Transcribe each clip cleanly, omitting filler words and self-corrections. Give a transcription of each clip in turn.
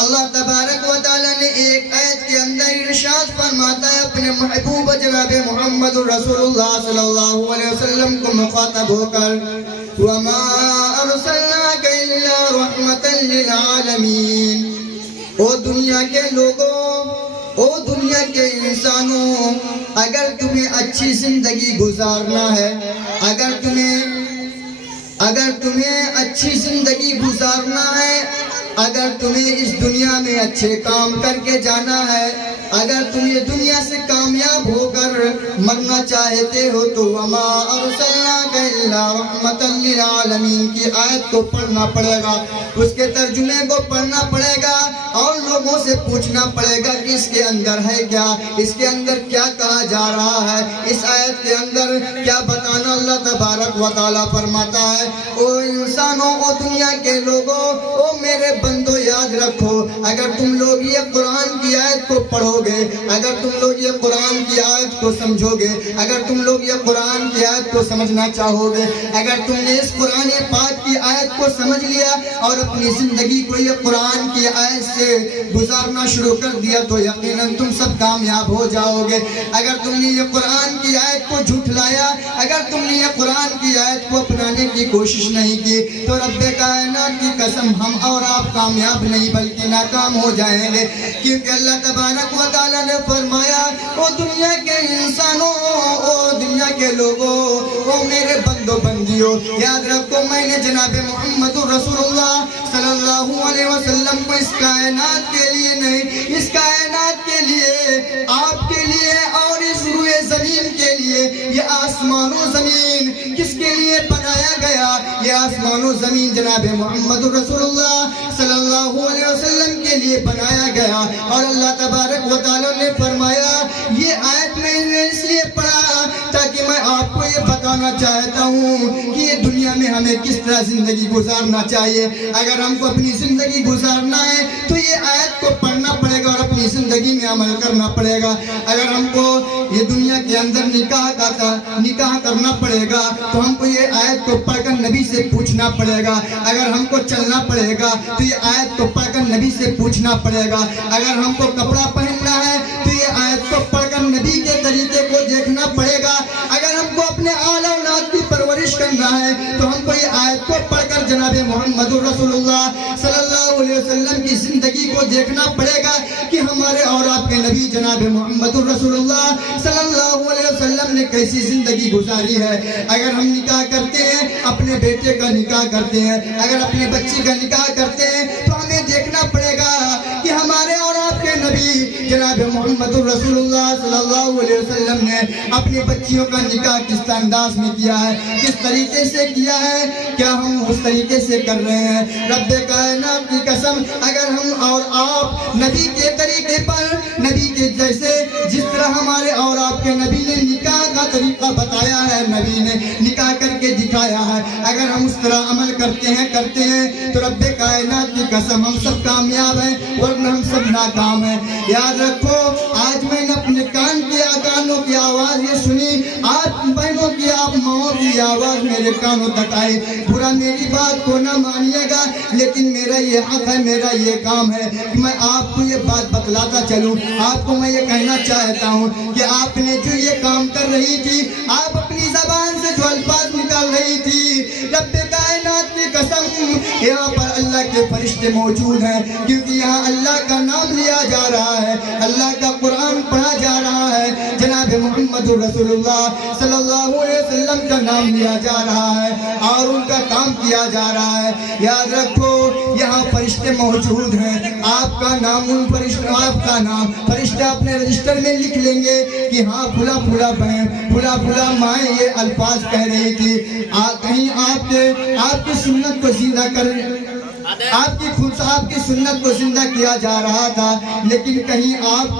اللہ تبارک و تعالیٰ نے ایک آیت کے اندر ارشاد فرماتا ہے اپنے محبوب جناب محمد رسول اللہ صلی اللہ علیہ وسلم کو مخاطب ہو کر وَمَا أَرْسَلْنَاكَ إِلَّا رَحْمَةً لِّلْعَالَمِينَ۔ او دنیا کے لوگوں، او دنیا کے انسانوں، اگر تمہیں اچھی زندگی گزارنا ہے، اگر تمہیں اچھی زندگی گزارنا ہے، اگر تمہیں اس دنیا میں اچھے کام کر کے جانا ہے، اگر تم یہ دنیا سے کامیاب ہو کر مرنا چاہتے ہو تو وَمَا أَرْسَلْنَاكَ إِلَّا رَحْمَةً لِّلْعَالَمِينَ کی آیت کو پڑھنا پڑے گا، اس کے ترجمے کو پڑھنا پڑے گا اور لوگوں سے پوچھنا پڑے گا کہ اس کے اندر ہے کیا، اس کے اندر کیا کہا جا رہا ہے، اس آیت کے اندر کیا بتانا اللہ تبارک و تعالیٰ فرماتا ہے۔ او انسانوں، او دنیا کے لوگوں، او میرے بندو، یاد رکھو، اگر تم لوگ یہ قرآن کی آیت کو پڑھو گے، اگر تم لوگ یہ قرآن کی آیت کو سمجھو گے، اگر تم لوگ یہ قرآن کی آیت کو سمجھنا چاہو گے، اگر تم نے اس قرآن پاک کی آیت کو سمجھ لیا اور اپنی زندگی کو یہ قرآن کی آیت سے گزارنا شروع کر دیا تو یقیناً تم سب کامیاب ہو جاؤ گے۔ اگر تم نے یہ قرآن کی آیت کو جھٹلایا، اگر تم نے یہ قرآن کی آیت کو اپنانے کی کوشش نہیں کی تو رب کائنات کی قسم ہم اور آپ کامیاب نہیں بلکہ ناکام ہو جائیں گے، کیونکہ اللہ تبارک و تعالیٰ نے فرمایا او دنیا کے انسانوں، او دنیا کے لوگوں، او میرے بندو بندیوں، یاد رکھو میں نے جناب محمد رسول اللہ صلی اللہ علیہ وسلم کو اس کائنات کے لیے نہیں، اس کائنات کے لیے، آپ کے لیے اور اس روئے زمین کے لیے، یہ آسمان و زمین کس کے لیے بنایا گیا؟ یہ آسمان و زمین جناب محمد رسول اللہ صلی اللہ علیہ وسلم کے لیے بنایا گیا، اور اللہ تبارک و تعالیٰ نے فرمایا یہ آیت میں نے اس لیے پڑھا تاکہ میں آپ کو یہ بتانا چاہتا ہوں کہ یہ دنیا میں ہمیں کس طرح زندگی گزارنا چاہیے۔ اگر ہم کو اپنی زندگی گزارنا ہے تو یہ آیت کو پڑھنا پڑے گا اور اپنی زندگی میں عمل کرنا پڑے گا۔ اگر ہم کو یہ دنیا کے اندر نکاح کرنا پڑے گا تو ہم کو یہ آیت کو پڑھ کر نبی سے پوچھنا پڑے گا۔ اگر ہم کو چلنا پڑے گا تو یہ آیت کو پڑھ کر نبی سے پوچھنا پڑے گا۔ اگر ہم کو کپڑا پہننا ہے تو یہ آیت کو پڑھ کر نبی کے طریقے کو دیکھنا پڑے گا۔ اگر ہم کو اپنے اعلیٰ اولاد کی پرورش کرنا ہے تو ہم کو یہ آیت کو پڑھ کر جناب محمد رسول اللہ صلی اللہ علیہ وسلم کی زندگی کو دیکھنا پڑے گا کہ ہمارے اور آپ کے نبی جناب محمد رسول اللہ صلی اللہ علیہ وسلم نے کیسی زندگی گزاری ہے۔ اگر ہم نکاح کرتے ہیں، اپنے بیٹے کا نکاح کرتے ہیں، اگر اپنے بچی کا نکاح کرتے ہیں تو ہمیں دیکھنا پڑے گا کہ ہمارے اور آپ کے نبی جناب محمد رسول اللہ صلی اللہ علیہ وسلم نے اپنی بچیوں کا نکاح کس انداز میں کیا ہے، کس طریقے سے کیا ہے، کیا ہم اس طریقے سے کر رہے ہیں؟ رب کائنات کی قسم، اگر ہم اور آپ نبی کے طریقے پر، نبی کے جیسے جس طرح ہمارے اور آپ کے نبی نے نکاح کا طریقہ بتایا ہے، نبی نے نکاح کر کے دکھایا ہے، اگر ہم اس طرح عمل کرتے ہیں تو رب کائنات کی قسم ہم سب کامیاب ہیں ورنہ ہم سب ناکام ہیں۔ یاد رکھو، آج میں نے اپنے کانوں کی آواز یہ سنی، آپ بہنوں کی، آپ ماؤں کی آواز میرے کانوں تک آئی، برا میری بات کو نہ مانیے گا، لیکن میرا یہ حق ہے، میرا یہ کام ہے کہ میں آپ کو یہ بات بتلاتا چلوں۔ آپ کو میں یہ کہنا چاہتا ہوں کہ آپ نے جو یہ کام کر رہی تھی، آپ اپنی زبان سے جو الفاظ نکال رہی تھی، رب کائنات کی قسم یہاں پر اللہ کے فرشتے موجود ہیں، کیونکہ یہاں اللہ کا نام لیا جا رہا ہے، اللہ کا قرآن پڑھا جا رہا ہے، جناب محمد رسول اللہ صلی اللہ علیہ وسلم کا نام لیا جا رہا ہے اور ان کا کام کیا جا رہا ہے۔ یاد رکھو، یہاں فرشتے موجود ہیں، آپ کا نام ان فرشتوں، آپ کا نام فرشتے اپنے رجسٹر میں لکھ لیں گے کہ ہاں پھلا پھلا بہن، پھلا پھلا مائیں یہ الفاظ کہہ رہی تھی، کہیں آپ کی سنت کو زندہ کر، آپ کی سنت کو زندہ کیا جا رہا تھا، لیکن کہیں آپ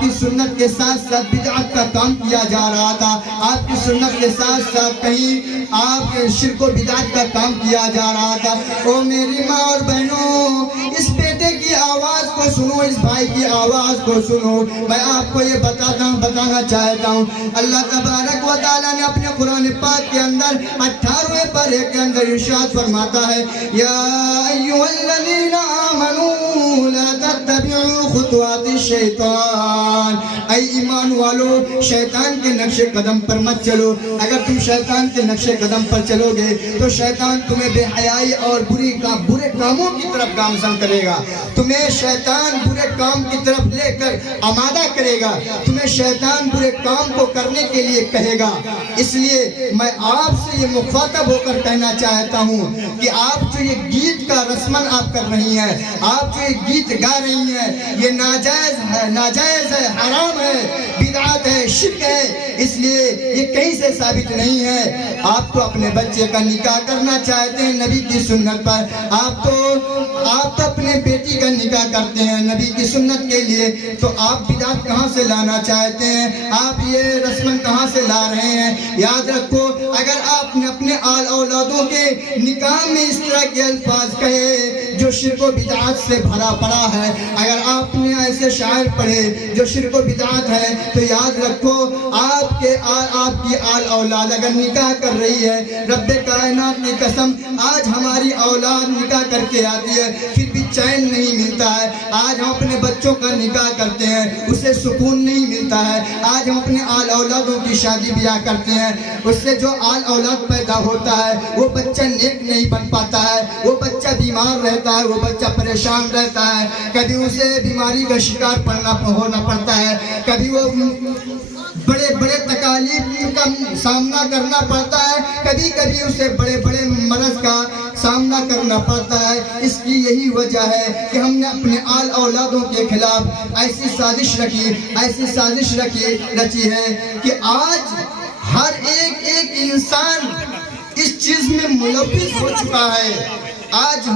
کی سنت کے ساتھ ساتھ بدعت کا کام کیا جا رہا تھا، آپ کی سنت کے ساتھ ساتھ کہیں آپ شرک و بدعت کا کام کیا جا رہا تھا۔ او میری ماں اور بہنوں، اس بیٹے کی آواز کو سنو، اس بھائی کی آواز کو سنو، میں آپ کو یہ بتانا چاہتا ہوں، اللہ تبارک و تعالیٰ نے اپنے قرآن پاک کے اندر 18ویں پارے کے اندر ارشاد فرماتا ہے، یا ایھا الذین آمنوا تتبعوا خطوات الشیطان، اے ایمان والو شیطان کے نقش قدم پر مت چلو. اگر تم شیطان کے نقش قدم پر چلو گے تو شیطان تمہیں بے حیائی اور برے کاموں کی طرف گامزن کرے گا. تمہیں شیطان برے کام کی طرف لے کر آمادہ کرے گا. تمہیں شیطان برے کام کو کرنے کے لیے کہے گا. اس لیے میں آپ سے یہ مخاطب ہو کر کہنا چاہتا ہوں کہ آپ جو یہ گیت کا رسمن آپ کر رہی ہیں، آپ جو یہ گیت گا رہی ہیں، یہ ناجائز ہے، حرام ہے، بدعت ہے، شرک ہے. اس لیے یہ کہیں سے ثابت نہیں ہے. آپ تو اپنے بچے کا نکاح کرنا چاہتے ہیں نبی کی سنت پر. آپ تو اپنے بیٹی کا نکاح کرتے ہیں نبی کی سنت کے لیے. تو آپ بدعت کہاں سے لانا چاہتے ہیں؟ آپ یہ رسمن کہاں سے لا رہے ہیں؟ یاد رکھو، اگر آپ نے اپنے آل اولادوں کے نکاح میں اس طرح کے الفاظ کہے جو شرک و بدعات سے بھرا پڑا ہے، اگر آپ نے ایسے شاعر پڑھے جو شرک و بدعات ہے، تو یاد رکھو آپ کی آل اولاد اگر نکاح کر رہی ہے، رب کائنات کی قسم آج ہماری اولاد نکاح کر کے آتی ہے پھر بھی چین نہیں ملتا ہے. آج ہم اپنے بچوں کا نکاح کرتے ہیں، اسے سکون نہیں ملتا ہے. آج ہم اپنے آل اولادوں کی شادی بیاہ کرتے ہیں، اس سے جو آل اولاد پیدا ہوتا ہے وہ بچہ نیک نہیں بن پاتا ہے، وہ بچہ بیمار رہتا ہے، وہ بچہ پریشان رہتا ہے. کبھی اسے بیماری کا شکار ہونا پڑتا ہے، کبھی وہ بڑے بڑے تکالیف کا سامنا کرنا پڑتا ہے، کبھی کبھی اسے بڑے بڑے مرض کا سامنا کرنا پڑتا ہے. اس کی یہی وجہ ہے کہ ہم نے اپنے آل اولادوں کے خلاف ایسی سازش رچی ہے کہ آج ہر ایک انسان اس چیز میں ملوث ہو چکا ہے. آج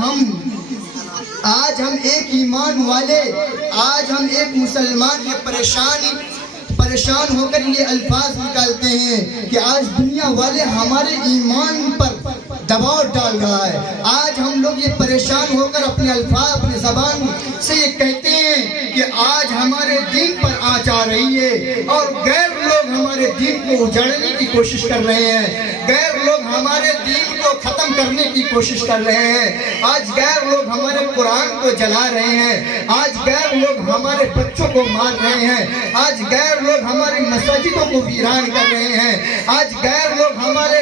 ہم ایک ایمان والے، آج ہم ایک مسلمان یہ پریشان ہو کر یہ الفاظ نکالتے ہیں کہ آج دنیا والے ہمارے ایمان پر دباؤ ڈال رہا ہے. آج ہم لوگ یہ پریشان ہو کر اپنے الفاظ، اپنے زبان سے یہ کہتے ہیں کہ آج ہمارے دین پر آنچ آ رہی ہے اور غیر لوگ ہمارے دین کو اجاڑنے کی کوشش کر رہے ہیں، غیر لوگ ہمارے دین کو ختم کرنے کی کوشش کر رہے ہیں. آج غیر لوگ ہمارے قرآن کو جلا رہے ہیں، آج غیر لوگ ہمارے بچوں کو مار رہے ہیں، آج غیر لوگ ہماری مساجدوں کو ویران کر رہے ہیں، آج غیر لوگ ہمارے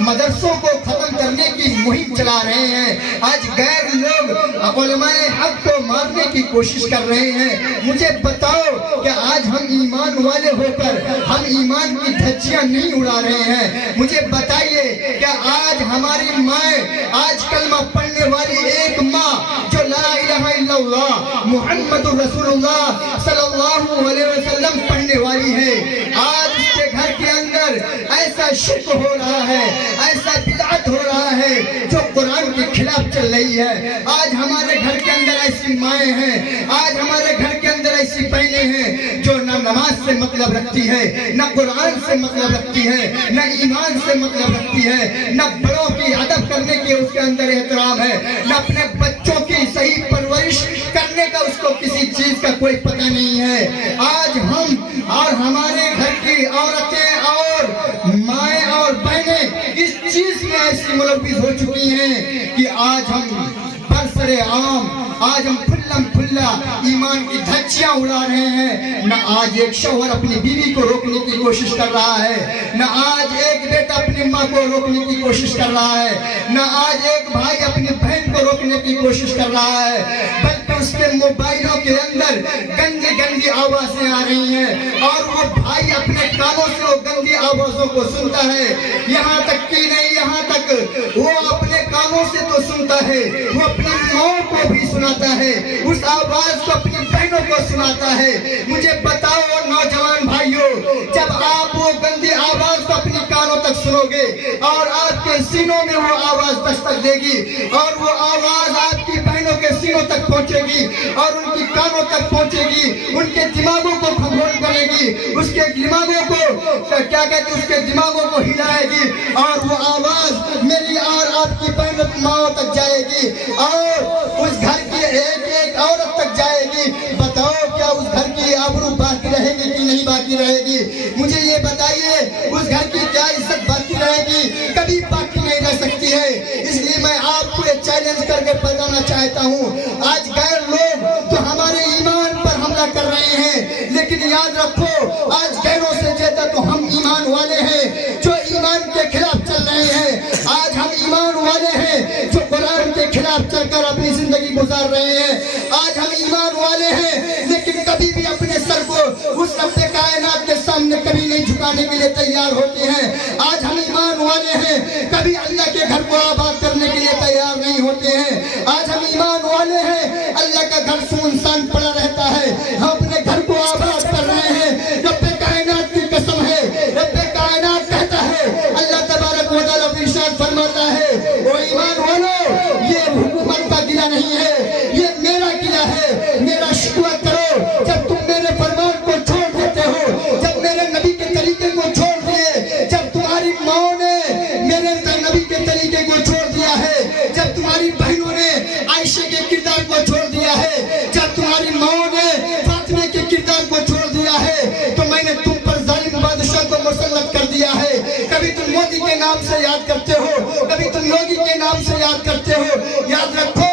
مدرسوں کو ختم کرنے کی مہم چلا رہے ہیں، آج غیر لوگ علماء حق کو مارنے کی کوشش کر رہے ہیں. مجھے بتاؤ کہ آج ہم ایمان والے ہو کر ہم ایمان کی دھجیاں نہیں اڑا رہے ہیں؟ مجھے بتائیے کہ آج ہماری مائیں، آج کلمہ پڑھنے والی ایک ماں جو لا الہ الا اللہ محمد رسول اللہ صلی اللہ علیہ وسلم پڑھنے والی ہے، آج اس کے گھر کے اندر ایسا شرک ہو رہا ہے، ایسا بدعت ہو رہا ہے جو قرآن کے خلاف چل رہی ہے. آج ہمارے گھر کے اندر ایسی مائیں ہیں، آج ہمارے گھر کے اندر ایسی بہنیں ہیں جو نہ نماز سے مطلب رکھتی ہے، نہ قرآن سے مطلب رکھتی ہے، نہ ایمان سے مطلب رکھتی ہے، نہ بڑوں کی ادب کرنے کی اس کے اندر احترام ہے، نہ اپنے بچوں کی صحیح پرورش کرنے کا اس کو کسی چیز کا کوئی پتہ نہیں ہے. آج ہم اور ہمارے گھر کی عورتیں اور مائیں اور بہنیں اس چیز میں ایسی ملوث ہو چکی ہیں کہ آج ہم برسر عام، آج ہم کھلا ایمان کی دھجیاں اڑا رہے ہیں. نہ آج ایک شوہر اپنی بیوی کو روکنے کی کوشش کر رہا ہے، نہ آج ایک بیٹا اپنی ماں کو روکنے کی کوشش کر رہا ہے، نہ آج ایک بھائی اپنی بہن کو روکنے کی کوشش کر رہا ہے، بلکہ اس کے موبائلوں کے اندر گندی آوازیں آ رہی ہیں اور وہ بھائی اپنے کانوں سے وہ گندی آوازوں کو سنتا ہے. یہاں تک کہ نہیں، یہاں تک وہ اپنے کانوں سے تو سنتا ہے، وہ اپنی ماں کو بھی سناتا ہے، اس آواز کو اپنی بہنوں کو سناتا ہے. مجھے بتاؤ نوجوان بھائیوں، جب آپ وہ گندی آواز کو اپنی کانوں تک سنو گے اور آپ کے سینوں میں وہ آواز دستک دے گی اور وہ آواز آپ کی بہنوں کے سینوں تک پہنچے گی اور ان کی کانوں تک پہنچے گی، ان کے دماغوں کو کھنگھول کرے گی، اس کے دماغوں کو کیا کہتے ہیں، اس کے دماغوں کو ہلائے گی اور وہ آواز میری اور آپ کی بہنوں ماں تک جائے گی اور اس گھر کی ایک عورت تک جائے گی. بتاؤ کیا اس گھر کی آبرو باقی رہے گی کہ نہیں باقی رہے گی؟ مجھے یہ بتائیے، اس گھر کی کیا عزت باقی رہے گی؟ کبھی باقی نہیں رہ سکتی ہے. اس لیے میں آپ کو یہ چیلنج کر کے بتانا چاہتا ہوں، آج غیر لوگ جو ہمارے آج غیروں سے زیادہ تو ہم ایمان والے ہیں جو ایمان کے خلاف چل رہے ہیں. آج ہم ایمان والے ہیں جو قرآن کے خلاف چل کر اپنی زندگی گزار رہے ہیں. آج ہم ایمان والے ہیں لیکن کبھی بھی اپنے سر کو اس رب کائنات کے سامنے کبھی نہیں جھکانے کے لیے تیار ہوتے ہیں. آج ہم ایمان والے ہیں کبھی اللہ کے گھر کو آباد کرنے کے لیے تیار نہیں ہوتے ہیں. آج ہم ایمان والے ہیں اللہ کا گھر سنسان پڑا رہتا ہے, ہم اپنے گھر کو آباد کر رہے ہیں. رب کائنات کی قسم ہے, رب کائنات کہتا ہے, اللہ تبارک و تعالیٰ ارشاد فرماتا ہے او ایمان والو یہ حکومت کا قلعہ نہیں ہے, یہ میرا قلعہ ہے. میرا شکر کرو جب تم میرے فرمان کو چھوڑ دیتے ہو, جب میرے نبی کے طریقے کو چھوڑ دیے, جب تمہاری ماں نے میرے نبی کے طریقے کو چھوڑ دیا ہے, جب تمہاری بہنوں نے عائشہ کے کردار کو چھوڑ دیا ہے, جب تمہاری ماں نے فاطمہ کے کردار کو چھوڑ دیا ہے, تو میں نے تم پر ظالم بادشاہ کو مسلط کر دیا ہے. کبھی تم مودی کے نام سے یاد کرتے ہو, کبھی تم یوگی کے نام سے یاد کرتے ہو. یاد رکھو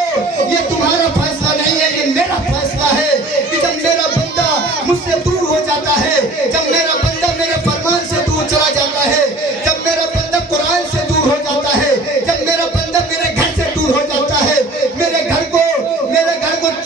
یہ تمہارا فیصلہ نہیں ہے, یہ میرا فیصلہ ہے کہ جب میرا بندہ مجھ سے دور ہو جاتا ہے, جب میرا بندہ میرے فرمان سے دور چلا جاتا ہے, جب میرا بندہ قرآن سے دور ہو جاتا ہے, جب میرا بندہ میرے گھر سے دور ہو جاتا ہے, میرے گھر کو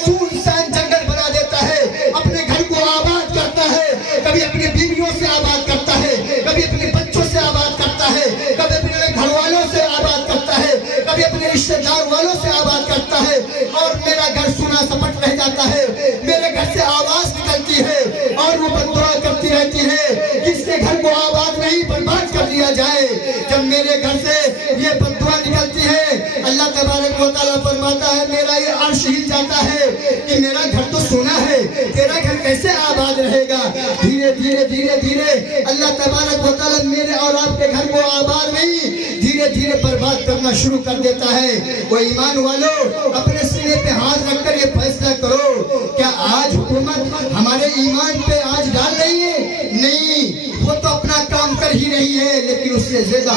سنسان جنگل بنا دیتا ہے, اپنے گھر کو آباد کرتا ہے, کبھی اپنی بیویوں سے آباد کرتا ہے, کبھی اپنے بچوں سے آباد کرتا ہے, کبھی اپنے گھر والوں سے آباد کرتا ہے, کبھی اپنے رشتہ دار والوں سے آباد کرتا ہے, اور میرا گھر سونا سپٹ رہ جاتا ہے. میرے گھر سے آواز نکلتی ہے اور وہ بددعا کرتی رہتی ہے کہ اس کے گھر کو آباد نہیں برباد کر دیا جائے. جب میرے گھر سے یہ بددعا نکلتی ہے, اللہ تبارک و تعالیٰ فرماتا ہے میرا یہ عرش ہل جاتا ہے کہ میرا گھر تو سونا ہے, تیرا گھر کیسے آباد رہے گا. دھیرے دھیرے دھیرے دھیرے اللہ تبارک و تعالیٰ میرے اور آپ کے گھر کو آباد نہیں, دھیرے دھیرے برباد کرنا شروع کر دیتا ہے. وہ ایمان والو اپنے سینے پہ ہاتھ رکھ کر یہ فیصلہ کرو, کیا آج حکومت ہمارے ایمان پہ آج ڈال رہی ہے؟ نہیں, وہ تو اپنا کام کر ہی رہی ہے, لیکن اس سے زیادہ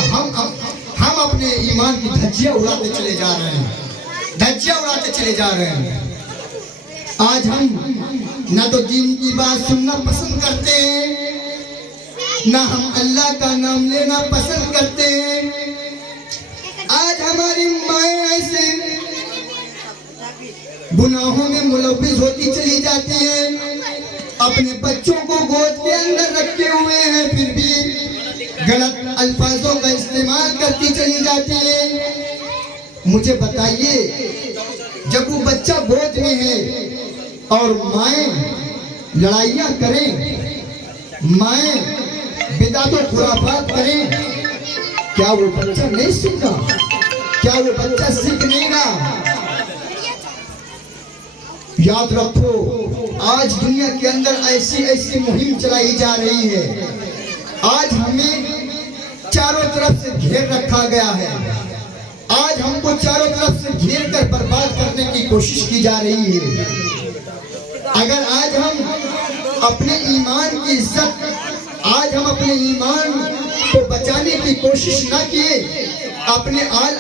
ہم اپنے ایمان کی دھجیاں اڑاتے چلے جا رہے ہیں, دھجیاں اڑاتے چلے جا رہے ہیں. آج ہم نہ تو دین کی بات سننا پسند کرتے ہیں, نہ ہم اللہ کا نام لینا پسند کرتے ہیں. آج ہماری مائیں ایسے گناہوں میں ملوث ہوتی چلی جاتی ہیں, اپنے بچوں کو گود کے اندر رکھے ہوئے ہیں, پھر بھی غلط الفاظوں کا استعمال کرتی چلی جاتی ہیں. مجھے بتائیے جب وہ بچہ گود میں ہے اور مائیں لڑائیاں کریں, مائیں بدعت و خرافات کریں, کیا وہ بچہ نہیں سیکھا؟ کیا وہ بچہ سیکھ نہیں رہا؟ یاد رکھو آج دنیا کے اندر ایسی مہم چلائی جا رہی ہے. آج ہمیں چاروں طرف سے گھیر رکھا گیا ہے, آج ہم کو چاروں طرف سے گھیر کر برباد کرنے کی کوشش کی جا رہی ہے. اگر آج ہم اپنے ایمان کی عزت, آج ہم اپنے ایمان کو بچانے کی کوشش نہ کیے, اپنے آل